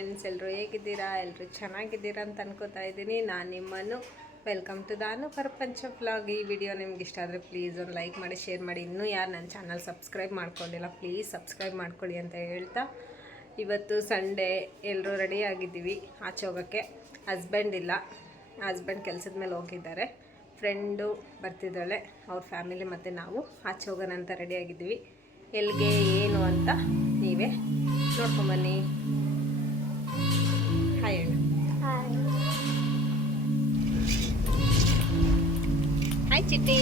Friends, ಎಲ್ಲರೂ ಹೇಗಿದ್ದೀರಾ? ಎಲ್ಲರೂ ಚೆನ್ನಾಗಿದ್ದೀರಾ ಅಂತ ಅನ್ಕೋತಾ ಇದ್ದೀನಿ. ನಾನು ನಿಮ್ಮನ್ನು ವೆಲ್ಕಮ್ ಟು ದಾನು ಪ್ರಪಂಚ ವ್ಲಾಗ್. ಈ ವಿಡಿಯೋ ನಿಮ್ಗೆ ಇಷ್ಟ ಆದರೆ ಪ್ಲೀಸ್ ಒಂದು ಲೈಕ್ ಮಾಡಿ, ಶೇರ್ ಮಾಡಿ. ಇನ್ನೂ ಯಾರು ನನ್ನ ಚಾನಲ್ ಸಬ್ಸ್ಕ್ರೈಬ್ ಮಾಡ್ಕೊಂಡಿಲ್ಲ ಪ್ಲೀಸ್ ಸಬ್ಸ್ಕ್ರೈಬ್ ಮಾಡ್ಕೊಳ್ಳಿ ಅಂತ ಹೇಳ್ತಾ, ಇವತ್ತು ಸಂಡೇ ಎಲ್ಲರೂ ರೆಡಿ ಆಗಿದ್ದೀವಿ ಆಚೆ ಹೋಗೋಕ್ಕೆ. ಹಸ್ಬೆಂಡ್ ಇಲ್ಲ, ಹಸ್ಬೆಂಡ್ ಕೆಲಸದ ಮೇಲೆ ಹೋಗಿದ್ದಾರೆ. ಫ್ರೆಂಡು ಬರ್ತಿದ್ದಾಳೆ, ಅವ್ರ ಫ್ಯಾಮಿಲಿ ಮತ್ತು ನಾವು ಆಚೆ ಹೋಗೋಣ ಅಂತ ರೆಡಿಯಾಗಿದ್ದೀವಿ. ಎಲ್ಲಿಗೆ ಏನು ಅಂತ ನೀವೇ ನೋಡ್ಕೊಂಬನ್ನಿ. ಹಾಯ್ ಅಣ್ಣ. ಹಾಯ್ ಚಿಟ್ಟಿ.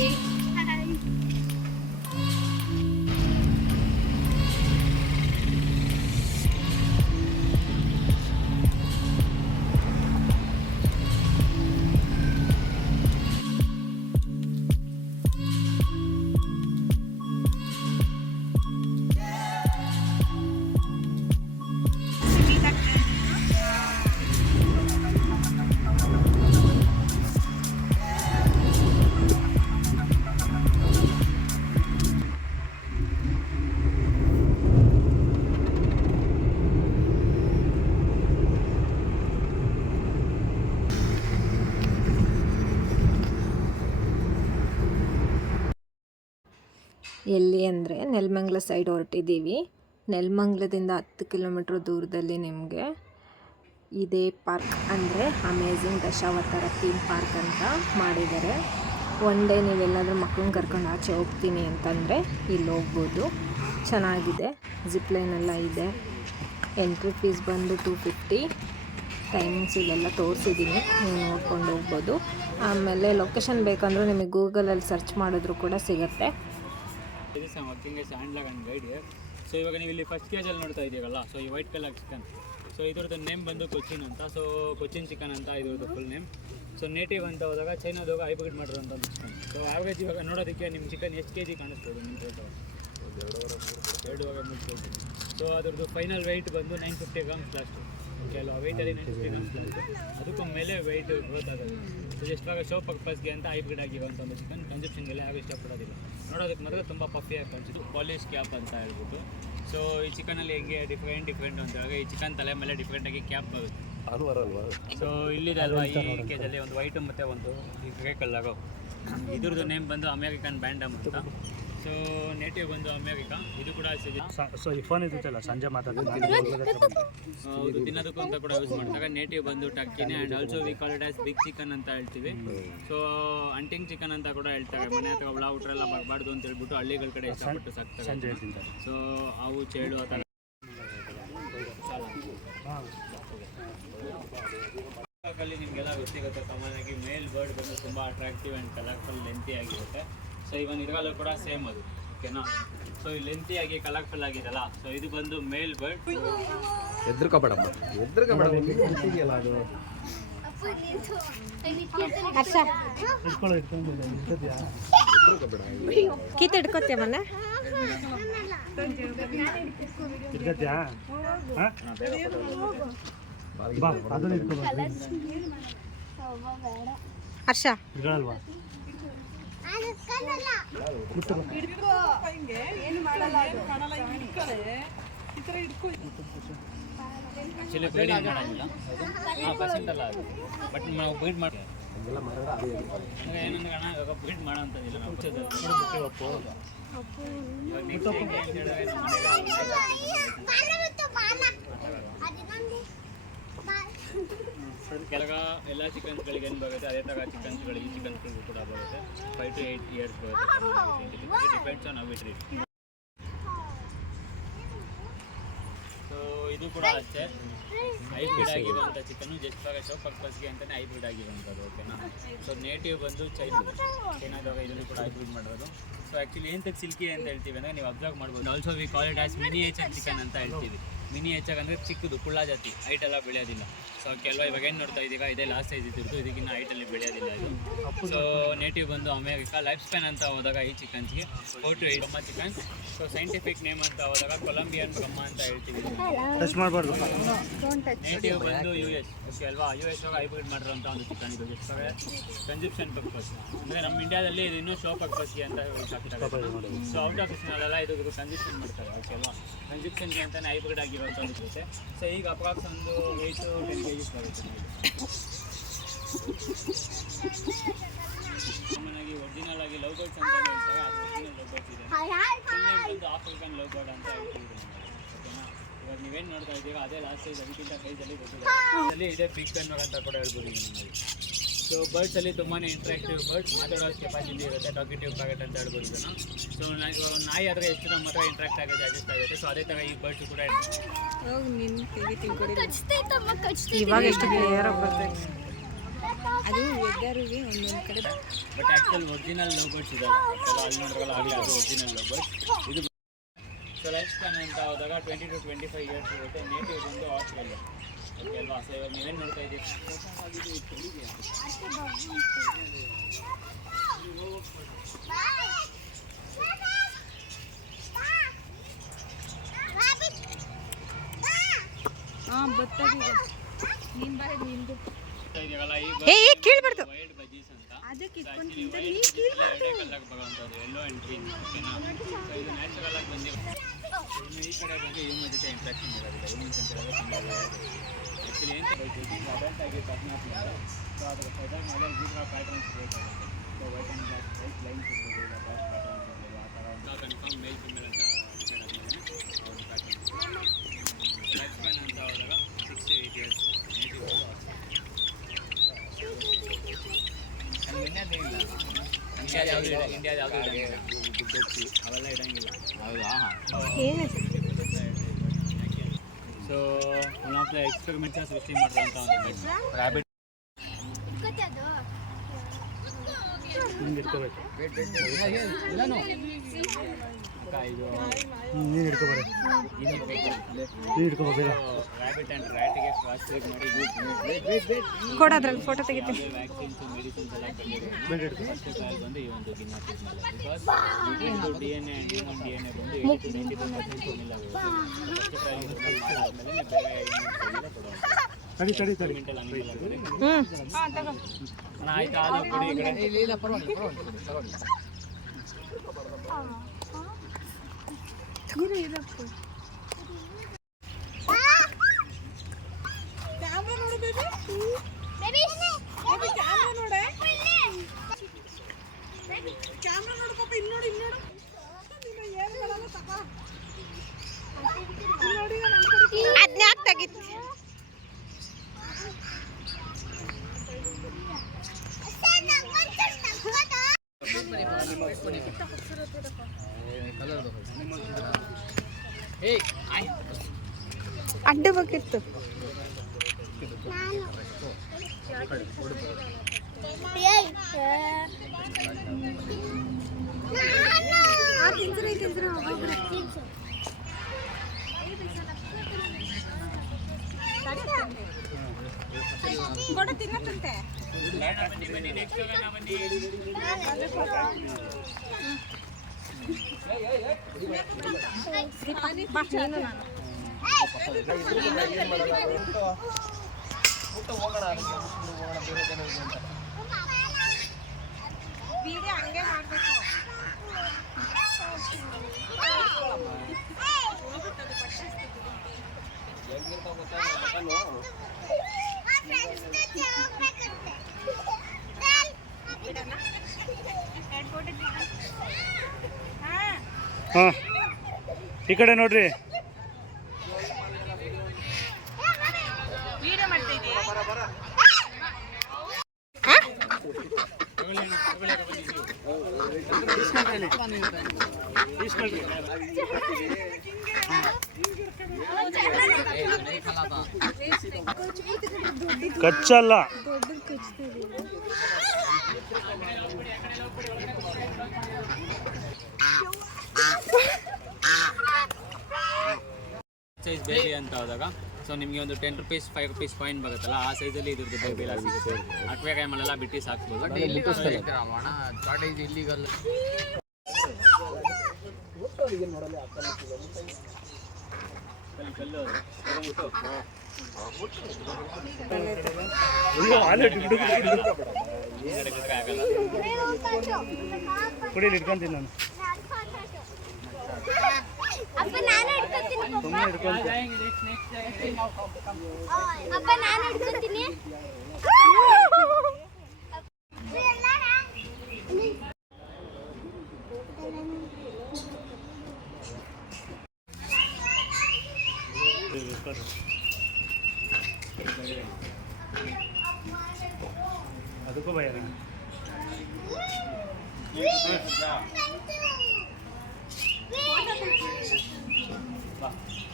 ಎಲ್ಲಿ ಅಂದರೆ ನೆಲಮಂಗಲ ಸೈಡ್ ಹೊರಟಿದ್ದೀವಿ. ನೆಲಮಂಗಲದಿಂದ 10 ಕಿಲೋಮೀಟ್ರ್ ದೂರದಲ್ಲಿ ನಿಮಗೆ ಇದೇ ಪಾರ್ಕ್ ಅಂದರೆ ಅಮೇಝಿಂಗ್ ದಶಾವತಾರ ಥೀಮ್ ಪಾರ್ಕ್ ಅಂತ ಮಾಡಿದ್ದಾರೆ. ಒನ್ ಡೇ ನೀವೆಲ್ಲಾದರೂ ಮಕ್ಕಳನ್ನ ಕರ್ಕೊಂಡು ಆಚೆ ಹೋಗ್ತೀನಿ ಅಂತಂದರೆ ಇಲ್ಲಿ ಹೋಗ್ಬೋದು. ಚೆನ್ನಾಗಿದೆ, ಜಿಪ್ಲೈನೆಲ್ಲ ಇದೆ. ಎಂಟ್ರಿ ಫೀಸ್ ಬಂದು 250. ಟೈಮಿಂಗ್ಸ್ ಇಲ್ಲೆಲ್ಲ ತೋರಿಸಿದ್ದೀನಿ, ನೀವು ನೋಡ್ಕೊಂಡು ಹೋಗ್ಬೋದು. ಆಮೇಲೆ ಲೊಕೇಶನ್ ಬೇಕಂದ್ರೆ ನಿಮಗೆ ಗೂಗಲಲ್ಲಿ ಸರ್ಚ್ ಮಾಡಿದ್ರು ಕೂಡ ಸಿಗುತ್ತೆ. ವರ್ಕಿಂಗ್ ಎಸ್ ಹ್ಯಾಂಡ್ಲಾಗ್ ಆ್ಯಂಡ್ ಗೈಡ್. ಸೊ ಇವಾಗ ನೀವು ಇಲ್ಲಿ ಫಸ್ಟ್ ಕೇಜಲ್ಲಿ ನೋಡ್ತಾ ಇದ್ದೀರಲ್ಲ, ಸೊ ಈ ವೈಟ್ ಕಲರ್ ಚಿಕನ್, ಸೊ ಇದ್ರದ್ದು ನೇಮ್ ಬಂದು ಕೊಚ್ಚಿನ್ ಅಂತ. ಸೊ ಕೊಚ್ಚಿನ್ ಚಿಕನ್ ಅಂತ ಇದ್ರದ್ದು ಫುಲ್ ನೇಮ್. ಸೊ ನೇಟಿವ್ ಅಂತ ಹೋದಾಗ ಚೈನಾದಾಗ ಹೈಬ್ರಿಡ್ ಮಾಡಿರೋಂಥ ಚಿಕನ್. ಸೊ ಆವ್ರೇಜ್ ಇವಾಗ ನೋಡೋದಕ್ಕೆ ನಿಮ್ಮ ಚಿಕನ್ ಎಷ್ಟು ಕೆ ಜಿ ಕಾಣಿಸ್ಬೋದು? ನಿಮ್ಮ ಫೋಟೋ 2-3 kg. ಸೊ ಅದ್ರದ್ದು ಫೈನಲ್ ವೆಯ್ಟ್ ಬಂದು 950 ಗ್ರಾಮ್ಸ್ ಲಾಸ್ಟು. ಕೆಲವು ವೆಯ್ಟಲ್ಲಿ 950 ಗ್ರಾಮ್ಸ್ ಲಾಸ್ಟು. ಅದಕ್ಕೂ ಮೇಲೆ ವೆಯ್ಟ್ ಗ್ರೋತ್ ಆಗೋದು. ಸೊ ಎಷ್ಟಾಗ ಶೋ ಪರ್ಪಸ್ಗೆ ಅಂತ ಹೈಬ್ರಿಡ್ ಆಗಿರುವಂಥ ಒಂದು ಚಿಕನ್ ಕನ್ಸಪ್ಷನ್ಗೆಲ್ಲ ಯಾರು ಇಷ್ಟಪಡೋದಿಲ್ಲ. ನೋಡೋದಕ್ಕೆ ಮಾತ್ರ ತುಂಬ ಪಫಿಯಾಗಿ ಕಾಣಿಸಿದ್ದು. ಪಾಲಿಶ್ ಕ್ಯಾಪ್ ಅಂತ ಹೇಳ್ಬಿಟ್ಟು. ಸೊ ಈ ಚಿಕನಲ್ಲಿ ಹೆಂಗೆ ಡಿಫ್ರೆಂಟ್ ಅಂತ ಹೇಳಿದ್ರೆ, ಈ ಚಿಕನ್ ತಲೆ ಮೇಲೆ ಡಿಫ್ರೆಂಟಾಗಿ ಕ್ಯಾಪ್ ಬರುತ್ತೆ. ಸೊ ಇಲ್ಲಿದೆ ಅಲ್ವಾ, ಈ ಕೇಜಲ್ಲಿ ಒಂದು ವೈಟು ಮತ್ತು ಒಂದು ಈ ಗ್ರೇ ಕಲರು. ಇದ್ರದ್ದು ನೇಮ್ ಬಂದು ಅಮೇರಿಕನ್ ಬ್ಯಾಂಡಮ್ ಅಂತ. ಸೊ ನೇಟಿವ್ ಬಂದು ಅಮೇರಿಕಾ. ಇದು ಕೂಡ ಸೊ ಈ ಫೋನ್ ಇರುತ್ತಲ್ಲ ಸಂಜೆ ಮಾತಾಡೋದು ಹೌದು, ತಿನ್ನೋದಕ್ಕೂ ಅಂತ ಕೂಡ ಯೂಸ್ ಮಾಡಿದಾಗ. ನೇಟಿವ್ ಬಂದು ಟರ್ಕಿನೇ. And also we call it as big chicken ಅಂತ ಹೇಳ್ತೀವಿ. ಸೊ ಅಂಟಿಂಗ್ ಚಿಕನ್ ಅಂತ ಕೂಡ ಹೇಳ್ತಾರೆ. ಮನೆ ಹತ್ರ ಒಳ ಊಟರೆಲ್ಲ ಬರಬಾರ್ದು ಅಂತ ಹೇಳ್ಬಿಟ್ಟು ಹಳ್ಳಿಗಳ ಕಡೆ ಇಷ್ಟಪಟ್ಟು ಸಾಕ್ತಾರೆ. ಸೊ ಅವು ಚೇಳು ಆ ಥರ ಅಲ್ಲಿ ನಿಮಗೆಲ್ಲ ಗೊತ್ತಿರುತ್ತೆ. ಸಾಮಾನ್ಯವಾಗಿ ಮೇಲ್ ಬರ್ಡ್ ಬಂದು ತುಂಬ ಅಟ್ರಾಕ್ಟಿವ್ ಆ್ಯಂಡ್ ಕಲರ್ಫುಲ್ ಲೆಂತಿ ಆಗಿರುತ್ತೆ. ಸೊ ಇವನ್ ಇದ್ರಲ್ಲೂ ಕೂಡ ಸೇಮ್ ಅದು, ಓಕೆನಾ? ಸೊ ಈ ಲೆಂತಿಯಾಗಿ ಕಲರ್ಫುಲ್ ಆಗಿದೆಲ್ಲ, ಸೊ ಇದು ಬಂದು ಮೇಲ್ ಬರ್ಡ್. ಕೀತ ಹಿಡ್ಕೋತೀಯ ಮನೆ ಹರ್ಷ ಆ್ಯಕ್ಚುಲಿ ಬ್ರೀಡ್ ಮಾಡೋಂಗಿಲ್ಲ, ಪರ್ಸೆಂಟ್ ಅಲ್ಲ ಅದು. ಬಟ್ ನಾವು ಬ್ರೀಡ್ ಮಾಡಿ ಏನಂದ್ರೆ ಅಣ್ಣ ಇವಾಗ ಬ್ರೀಡ್ ಮಾಡೋ ಅಂಥದ್ದಿಲ್ಲ ನಾವು. ಕೆಳಗ ಎಲ್ಲ ಚಿಕನ್ಸ್ಗಳಿಗೆ ಏನು ಬರುತ್ತೆ ಅದೇ ಥರ ಚಿಕನ್ಸ್ಗಳು ಈ ಚಿಕನ್ಸ್ಗಳಿಗೂ ಕೂಡ ಬರುತ್ತೆ. 5 to 8 years ಬರುತ್ತೆ. Depends on how it read. So ಇದು ಕೂಡ ಅಷ್ಟೇ ಹೈಬ್ರಿಡ್ ಆಗಿರುವಂಥ ಚಿಕನ್ನು. ಜಸ್ಟ್ ಫಾರ್ ಶೋ ಪರ್ಪಸ್ಗೆ ಅಂತಲೇ ಹೈಬ್ರಿಡ್ ಆಗಿರುವಂಥದ್ದು, ಓಕೆನಾ? ಸೊ ನೇಟಿವ್ ಬಂದು ಚೈನಾದಾಗ ಇದನ್ನು ಕೂಡ ಹೈಬ್ರಿಡ್ ಮಾಡಿರೋದು. ಸೊ ಆ್ಯಕ್ಚುಲಿ ಎಂತಕ್ಕೆ ಸಿಲ್ಕಿ ಅಂತ ಹೇಳ್ತೀವಿ ಅಂದರೆ ನೀವು ಅಬ್ಸರ್ವ್ ಮಾಡ್ಬೋದು. Also we call it as miniature chicken ಅಂತ ಹೇಳ್ತೀವಿ. ಮಿನಿಯೇಚರ್ ಅಂದರೆ ಚಿಕ್ಕದು, ಕುಳ್ಳ ಜಾತಿ, ಹೈಟೆಲ್ಲ ಬೆಳೆಯೋದಿಲ್ಲ. ಸೊ ಕೆಲವು ಇವಾಗ ಏನು ನೋಡ್ತಾ ಇದ್ದೀಗ ಇದೇ ಲಾಸ್ಟ್ ಸೈಜ್ ಇದ್ದಿರ್ತು, ಇದಕ್ಕಿಂತ ಹೈಟಲ್ಲಿ ಬೆಳೆಯೋದಿಲ್ಲ ಇದು. ಸೊ ನೇಟಿವ್ ಬಂದು ಅಮೇರಿಕಾ. ಲೈಫ್ ಸ್ಪ್ಯಾನ್ ಅಂತ ಹೋದಾಗ ಈ ಚಿಕನ್ಸ್ಗೆ 4 to 8 Brahma chicken. So scientific name ಅಂತ ಹೋದಾಗ ಕೊಲಂಬಿಯನ್ ಬ್ರಹ್ಮ ಅಂತ ಹೇಳ್ತೀವಿ. ನೇಟಿವ್ ಬಂದು US, ಓಕೆ ಅಲ್ವಾ? US ಆಗ ಹೈಬ್ರಿಡ್ ಮಾಡಿರೋಂಥ ಒಂದು ಚಿಕನ್ ಇದು. ಜಸ್ಟ್ ಕನ್ಸಪ್ಷನ್ ಪರ್ಪಸ್ ಅಂದರೆ ನಮ್ಮ ಇಂಡಿಯಾದಲ್ಲಿ ಇದು ಇನ್ನೂ ಶೋ ಪರ್ಪಸ್ಗೆ ಅಂತ ಸಾಕ್ತಾರೆ. ಸೊ ಔಟ್ ಆಫ್ ಸ್ಮೆಲ್ಲ ಇದು ಕನ್ಸಪ್ಷನ್ ಮಾಡ್ತಾರೆ, ಓಕೆ ಅಲ್ವಾ? ಕನ್ಸಪ್ಷನ್ಗೆ ಅಂತಲೇ ಹೈಬ್ರಿಡ್ ಆಗಿ ಇವತ್ತೊಂದು ಇರುತ್ತೆ. ಸೊ ಈಗ ಅಪ್ರಾಕ್ಸ್ ಒಂದು 8 to 10 kgs ಬರುತ್ತೆ ನಿಮಗೆ. ಕಾಮನ್ ಆಗಿ ಒರಿಜಿನಲ್ ಆಗಿ ಲವ್ ಬರ್ಡ್ಸ್ ಅಂತ ಹೇಳ್ತಾರೆ, ಅದು ಒರಿಜಿನಲ್ ಲವ್ ಬರ್ಡ್ಸ್ ಇದೆ. ಒಂದು ಆಫ್ರಿಕನ್ ಲವ್ ಬರ್ಡ್ ಅಂತ ಹೇಳ್ತಿದ್ದೀವಿ. ಓಕೆನಾ, ಇವಾಗ ನೀವೇನು ನೋಡ್ತಾ ಇದ್ದೀರಾ ಅದೇ ಲಾಸ್ಟ್ ಸೈಜ್, ಅದಕ್ಕಿಂತ ಸೈಜಲ್ಲಿ ಗೊತ್ತಿದೆ. ಅದರಲ್ಲಿ ಇದೆ ಬಿಗ್ ಕನ್ವರ್ ಅಂತ ಕೂಡ ಹೇಳ್ಬೋದು ಈಗ ನಮಗೆ. ಸೊ ಬರ್ಡ್ಸಲ್ಲಿ ತುಂಬಾ ಇಂಟ್ರಾಕ್ಟಿವ್ ಬರ್ಡ್ಸ್, ಮಾತಾಡೋ ಕೆಪಾಸಿಟಿ ಇರುತ್ತೆ, ಟಾಕಿಟಿವ್ ಪ್ರಾಡಕ್ಟ್ ಅಂತ ಹೇಳ್ಬೋದು ಇದನ್ನು. ಸೊ ಇವಾಗ ನಾಯಿ ಆದರೆ ಎಷ್ಟು ನಮ್ಮ ಹತ್ರ ಇಂಟ್ರಾಕ್ಟ್ ಆಗುತ್ತೆ, ಅಡ್ಜಸ್ಟ್ ಆಗುತ್ತೆ. ಸೊ ಅದೇ ಥರ ಈ ಬರ್ಡ್ಸ್ ಕೂಡ ಇವಾಗ ಎಷ್ಟು ಕ್ಲಿಯರ್ ಆಗಿ ಬರ್ತದೆ. ಅದು ವೆದರ್ಗೆ ಒಂದೊಂದು ಕಡೆ. But actual original love birds ಇದಲ್ಲ, ಸೊ ಅಲ್ಲಿ ನೋಡ್ರಲ್ಲ ಆಗಲಿ ಅದು ಒರಿಜಿನಲ್ ಲವ್ ಬರ್ಡ್ಸ್. ಇದು ಸೊ ಲೈಫ್ ಸ್ಪ್ಯಾನ್ ಅಂತ ಹೋದಾಗ 20 to 25 years ಇರುತ್ತೆ. ನೇಟಿವ್ ಬಂದು ಆಸ್ಟ್ರೇಲಿಯಾ. ಓಕೆ ಅಲ್ವಾ? ಸೊ ಇವಾಗ ನೀವೇನು ನೋಡ್ತಾ ಇದ್ದೀವಿ, ವೈಲ್ಡ್ ಬಜೀಸ್ ಅಂತ. ಎರಡೇ ಕಲ್ಲಾಗಿ ಬರುವಂಥದ್ದು, ಯೆಲ್ಲೋ ಆ್ಯಂಡ್ ಗ್ರೀನ್. ಓಕೆನಾ, ಸೊ ಇದು ನ್ಯಾಚುರಲ್ ಆಗಿ ಬಂದಿರೋ. ಇನ್ನು ಈ ಕಡೆ ಬಗ್ಗೆ ಹ್ಯೂಮನ್ ಜೊತೆ ಇಂಟ್ರಾಕ್ಷನ್ ಇರೋದಿಲ್ಲ. ಹ್ಯೂಮನ್ಸ್ ಅಂತ ಹೇಳಿದ್ರೆ ತುಂಬ ಆ್ಯಕ್ಚುಲಿ ಏನು ಅಡಲ್ಟ್ ಆಗಿ ಕರ್ನಾಟಕ. ಸೊ ಅದರ ಫೆದರ್ ಮೇಲೆ ಜೀಬ್ರಾ ಪ್ಯಾಟರ್ನ್ಸ್ ಬೇಕಾಗುತ್ತೆ. So white and black white lines ಇರ್ಬೋದು, ಇಲ್ಲ ಬ್ಲ್ಯಾಕ್ ಪ್ಯಾಟರ್ನ್ಸ್ ಇರ್ಬೋದು, ಆ ಥರ ಒಂದು ಕನ್ಫರ್ಮ್ ಮೇಲ್ ಫಿಮೇಲ್ ಅಂತ ಡಿಸೈಡ್ ಆದಮೇಲೆ ಅವ್ರ ಪ್ಯಾಟರ್ನ್ಸ್. ಲೈಫ್ ಸ್ಪ್ಯಾನ್ ಅಂತ ಹೋದಾಗ 6 to 8 years ನೇಟಿವ್. ಇಂಡಿಯಾದ ಯಾವುದು ಇಡಂಗಿಲ್ಲ, ಅವೆಲ್ಲ ಇಡಂಗಿಲ್ಲ. ಹೌದಾ? ಸೊ ಒನ್ ಆಫ್ ದ ಎಕ್ಸ್ಪೆರಿಮೆಂಟ್ಸ್ನ ಸೃಷ್ಟಿ ಮಾಡಿದಂಥ ಒಂದು ಬೆಡ್ ರ್ಯಾಬಿಟ್. ಹಿಂಗೆ ಇಟ್ಕೋಬೇಕು, ಇದು ನೀನು ಇಟ್ಕೋಬಾರೆ, ನೀನು ಇಟ್ಕೋಬೇಕು. ರ್ಯಾಬಿಟ್ ಆ್ಯಂಡ್ ರ್ಯಾಟಿಗೆ ಕ್ರಾಸ್ ಬ್ರೀಡ್ ಮಾಡಿ ಕೊಡೋದ್ರಲ್ಲಿ ಫೋಟೋ ತೆಗಿತೀನಿ. ವ್ಯಾಕ್ಸಿನ್ಸ್ ಮೆಡಿಸಿನ್ಸ್ ಎಲ್ಲ ಬಂದಿದೆ. ಫಸ್ಟ್ ಟ್ರಯಲ್ ಬಂದು ಈ ಒಂದು ಗಿನ್ನಾಪಿಸ್ ಮೇಲೆ, ಬಿಕಾಸ್ ಇದು DNA ಆ್ಯಂಡ್ ಹ್ಯೂಮನ್ DNA ಬಂದು 80 to 90% ಫಾರ್ಮಿಲ್ಲ ಆಗುತ್ತೆ. ಫಸ್ಟ್ ಟ್ರಯಲ್ ಮಾಡಾದ್ಮೇಲೆ ಬೇರೆ ಎಕ್ಸ್ಪೆರಿಮೆಂಟಲ್ ಅನಿಮಲ್ ಆಯ್ತು. ಅದು ಕೊಡಿ ಈ ಕಡೆ. ಅದ್ನ್ಯಾಕ್ ತೆಗಿತಿ? ಅಡ್ಡ ಬೇಕಿತ್ತು. ಕೊಡ ತಿನ್ನತ್ತಂತೆ. ವಿಡಿಯೋ ಹಂಗೆ ಮಾಡಬೇಕು. ಹಾಂ, ಈ ಕಡೆ ನೋಡ್ರಿ. ಕಚ್ಚಲ್ಲ. ಸೈಜ್ ಬೇಬಿ ಅಂತ ಹೋದಾಗ ಸೊ ನಿಮಗೆ ಒಂದು 10 rupees 5 rupees ಕಾಯಿನ್ ಬರುತ್ತಲ್ಲ, ಆ ಸೈಜಲ್ಲಿ ಇದ್ರದ್ದು ಬೇಬಿ ಎಲ್ಲ ಸಿಗುತ್ತೆ. ಅಕ್ವೇರಿಯಮಲ್ಲೆಲ್ಲ ಬಿಟ್ಟು ಸಾಕ್ಬೋದು. ಕುಡಿಯಲ್ಲಿ ಇಟ್ಕೊಂತೀನಿ ನಾನು. ಸುಮ್ಮನೆ ಹಿಡ್ಕೊಂತ ಅಪ್ಪ ನಾನು ಹಿಡ್ಕೊಂತೀನಿ ಅದಕ್ಕೂ ಭಯ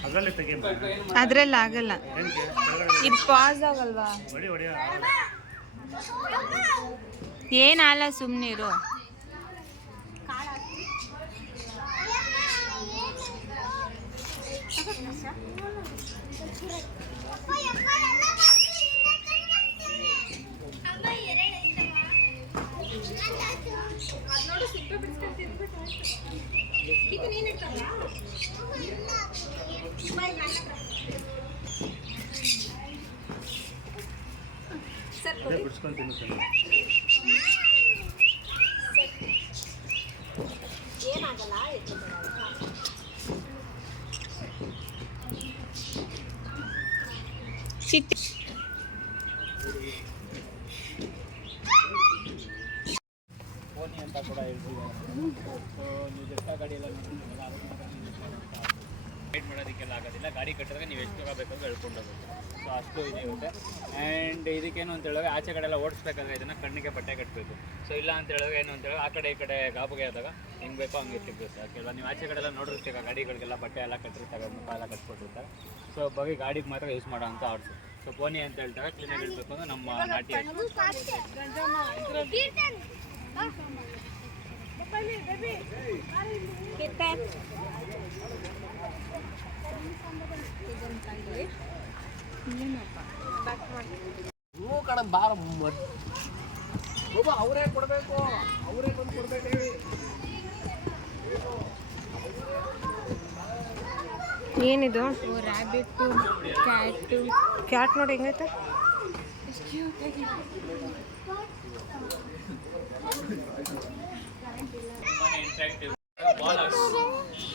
ಅದರಲ್ಲಿ ತೆಗಿ ಅದ್ರಲ್ಲಿ ಆಗಲ್ಲ, ಇದು ಪಾಸ್ ಆಗಲ್ವಾ? ಹೊಡಿ ಹೊಡಿಯ ಏನಲ್ಲ, ಸುಮ್ಮನಿರು. ಬಿಡ್ಸ್ಕೊಂಡು ತಿನ್ನುತ್ತೇನೆ. ಚಿಟ್ಟಿ ಪೋನಿ ಅಂತ ಕೂಡ ಹೇಳ್ತಿದ್ದಾರೆ. ಸೊ ನೀವು ಜಸ್ಟ್ ಗಾಡಿ ಎಲ್ಲ ನೋಡ್ತಿದ್ದೀರಲ್ಲ, ರೈಡ್ ಮಾಡೋದಕ್ಕೆಲ್ಲ ಆಗೋದಿಲ್ಲ. ಗಾಡಿ ಕಟ್ಟಿದ್ರೆ ನೀವು ಎಷ್ಟು ಬೇಗ ಬೇಕಾದ್ರೂ ಹೇಳ್ಕೊಂಡು ಹೋಗುತ್ತೆ. ಸೊ ಅಷ್ಟು ಇದಿರುತ್ತೆ. ಆ್ಯಂಡ್ ಇದಕ್ಕೇನು ಅಂತ ಹೇಳಿದ್ರೆ ಆಚೆ ಕಡೆ ಎಲ್ಲ ಓಡಿಸ್ಬೇಕಾದ್ರೆ ಇದನ್ನು ಕಣ್ಣಿಗೆ ಬಟ್ಟೆ ಕಟ್ಟಬೇಕು. ಸೊ ಇಲ್ಲ ಅಂತ ಹೇಳಿದ್ರೆ ಏನು ಅಂತ ಹೇಳಿದ್ರೆ ಆ ಕಡೆ ಈ ಕಡೆ ಗಾಬುಗೆ ಆದಾಗ ಹೆಂಗೆ ಬೇಕೋ ಹಂಗೆ ಇಟ್ಟಿರ್ಬೇಕು. ಯಾಕೆಲ್ಲ ನೀವು ಆಚೆ ಕಡೆ ಎಲ್ಲ ನೋಡಿರ್ತೀರ, ಗಾಡಿಗಳಿಗೆಲ್ಲ ಬಟ್ಟೆ ಎಲ್ಲ ಕಟ್ಟಿರ್ತಾರೆ, ಮುಖ ಎಲ್ಲ ಕಟ್ಕೊಟ್ಟಿರ್ತಾರೆ. ಸೊ ಬರೀ ಗಾಡಿಗೆ ಮಾತ್ರ ಯೂಸ್ ಮಾಡೋ ಅಂತ ಆರ್ಡ್ಸು. ಸೊ ಪೋನಿ ಅಂತ ಹೇಳ್ತಾರೆ. ಕ್ಲೀನಾಗಿ ಹೇಳ್ಬೇಕು ಅಂದ್ರೆ ನಮ್ಮ ನಾಟಿ ಅವರೇ ಕೊಡಬೇಕು, ಅವರೇ ಬಂದು ಕೊಡ್ಬೇಕು. ಏನಿದು? Rabbit, Kat. ಕ್ಯಾಟ್ ನೋಡಿ ಹೆಂಗೈತೆ. ಬಾಲ್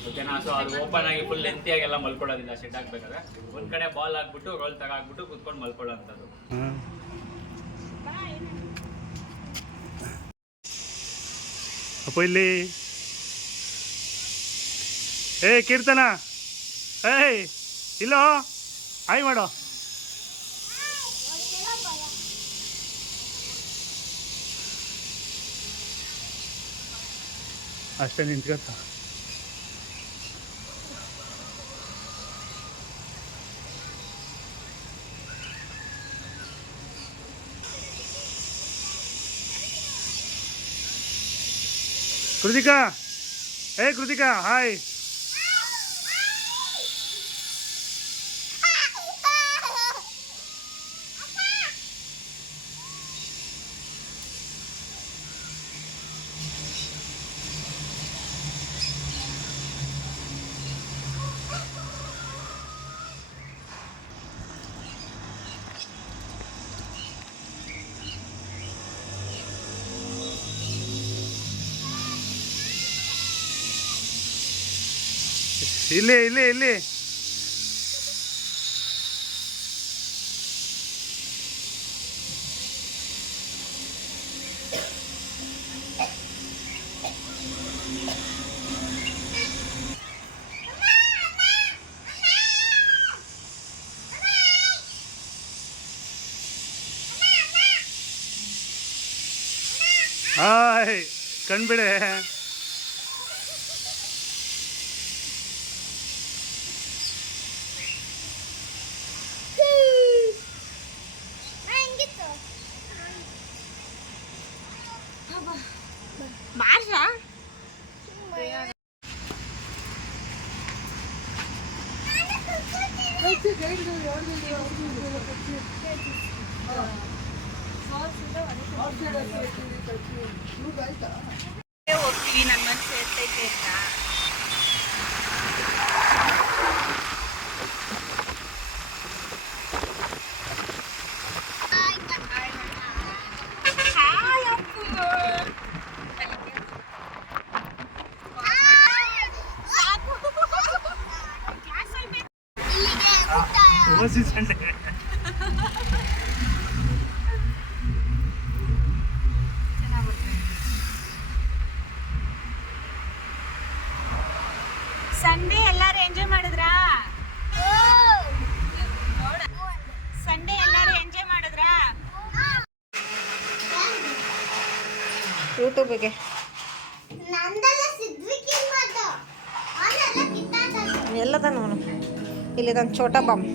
ಓಕೆನಾ. ಸೊ ಅದು ಓಪನ್ ಆಗಿ ಫುಲ್ ಲೆಂತಿಯಾಗೆಲ್ಲ ಮಲ್ಕೊಳ್ಳೋದಿಲ್ಲ. ಶೆಡ್ ಹಾಕ್ಬೇಕಾದ್ರೆ ಒಂದು ಕಡೆ ಬಾಲ್ ಹಾಕ್ಬಿಟ್ಟು ರೋಲ್ ತಗಾಕ್ಬಿಟ್ಟು ಕುತ್ಕೊಂಡು ಮಲ್ಕೊಳ್ಳೋಂಥದ್ದು. ಅಪ್ಪ ಇಲ್ಲಿ ಕೀರ್ತನ, ಇಲ್ಲೋ ಹಾಯ್ ಮಾಡೋ. ಅಷ್ಟೇ ನಿಂತ್ಕೊತ. ಕೃತಿಕಾ, ಕೃತಿಕಾ ಹಾಯ್. ಇಲ್ಲಿ ಇಲ್ಲಿ ಇಲ್ಲಿ ಹಾಯ್ ಕಣ್ಬಿಡೆ. ಬಾರ್ಸಾ ಹೋಗ್ತೀವಿ, ನನ್ನ ಮನಸ್ಸು ಸೇರ್ತೈತೆ ಅಂತ. ಕ್ಲಾಸಲ್ಲಿ ಓಸಿ ಸಂಡೆ. ಸಂಡೇ ಎಲ್ಲಾರು ಎಂಜಾಯ್ ಮಾಡಿದ್ರಾ? ಸಂಡೇ ಎಲ್ಲಾರು ಎಂಜಾಯ್ ಮಾಡಿದ್ರಾ? ಯೂಟ್ಯೂಬಿಗೆ ಎಲ್ಲದ ನೋಡು. ಇಲ್ಲಿದೊಂದು ಛೋಟಾ bomb.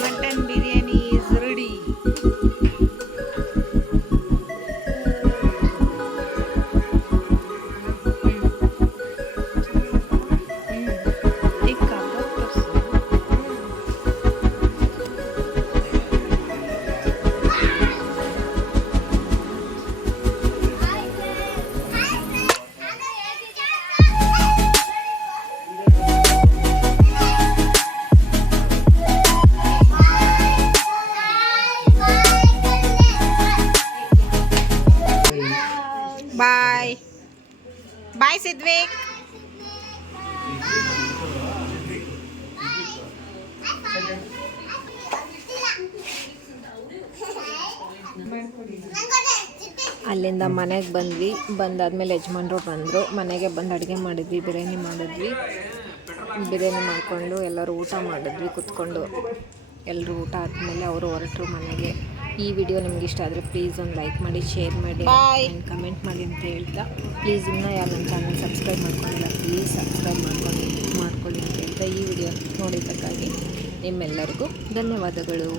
Mutton biryani is ready. Bye bye Sidvik. ಅಲ್ಲಿಂದ ಮನೆಗೆ ಬಂದ್ವಿ. ಬಂದಾದ್ಮೇಲೆ ಯಜಮಾನ್ರು ಬಂದರು. ಮನೆಗೆ ಬಂದು ಅಡುಗೆ ಮಾಡಿದ್ವಿ, ಬಿರಿಯಾನಿ ಮಾಡಿದ್ವಿ. ಬಿರಿಯಾನಿ ಮಾಡಿಕೊಂಡು ಎಲ್ಲರೂ ಊಟ ಮಾಡಿದ್ವಿ ಕುತ್ಕೊಂಡು. ಎಲ್ಲರೂ ಊಟ ಆದಮೇಲೆ ಅವರು ಹೊರಟರು ಮನೆಗೆ. ಈ ವಿಡಿಯೋ ನಿಮ್ಗೆ ಇಷ್ಟ ಆದರೆ ಪ್ಲೀಸ್ ಒಂದು ಲೈಕ್ ಮಾಡಿ, ಶೇರ್ ಮಾಡಿ Bye. ಆ್ಯಂಡ್ ಕಮೆಂಟ್ ಮಾಡಿ ಅಂತ ಹೇಳ್ತಾ, ಪ್ಲೀಸ್ ಇನ್ನೂ ಯಾರು ನನ್ನ ಚಾನಲ್ ಸಬ್ಸ್ಕ್ರೈಬ್ ಮಾಡ್ಕೊಂಡಿಲ್ಲ ಪ್ಲೀಸ್ ಸಬ್ಸ್ಕ್ರೈಬ್ ಮಾಡ್ಕೊಳ್ಳಿ ಅಂತ ಹೇಳ್ತಾ ಈ ವಿಡಿಯೋ ನೋಡಿದ್ದಕ್ಕಾಗಿ ನಿಮ್ಮೆಲ್ಲರಿಗೂ ಧನ್ಯವಾದಗಳು.